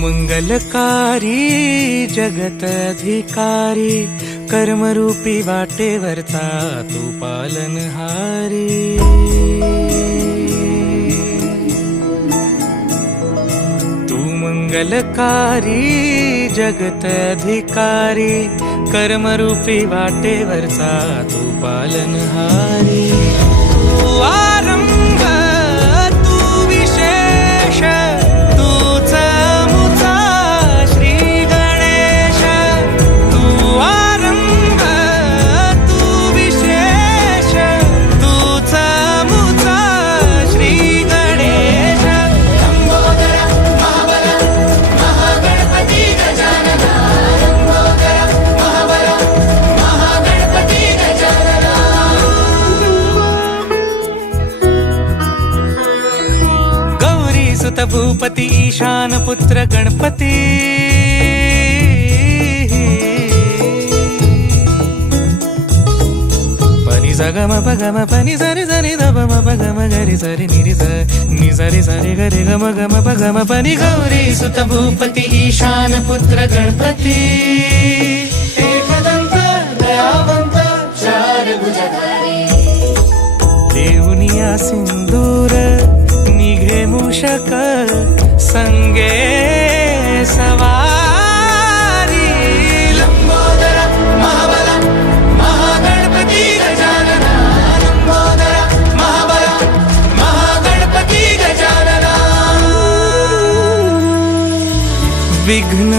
मंगलकारी जगत अधिकारी, कर्मरूपी वाटेवरचा तू पालनहारी। तू मंगलकारी जगत अधिकारी, कर्मरूपी वाटेवरचा तू पालनहारी। तू आरंभ तू विशेष, तूच मुचा श्री गणेश। तू आरंभ तू विशेष, तूच मुचा श्री गणेश। लंबोदर महाबल महागणपती गजानना, लंबोदर महाबल महागणपती गजानना। गौरी सुत भूपती ईशान पुत्र गणपती, पनी सगम पगम पनी सरि सरि दम पगम गरि सरि निरि स नि सरि सरि गरि गम गम पगम पनी। गौरी सुत भूपती ईशान पुत्र गणपती, एकदंत दयावंत चार भुजधारी। देऊनिया सिंदूर निघे मूषक, संगे सवारी। लंबोदर महाबल महागणपती गजानना, लंबोदर महाबल महागणपती गजानना। विघ्न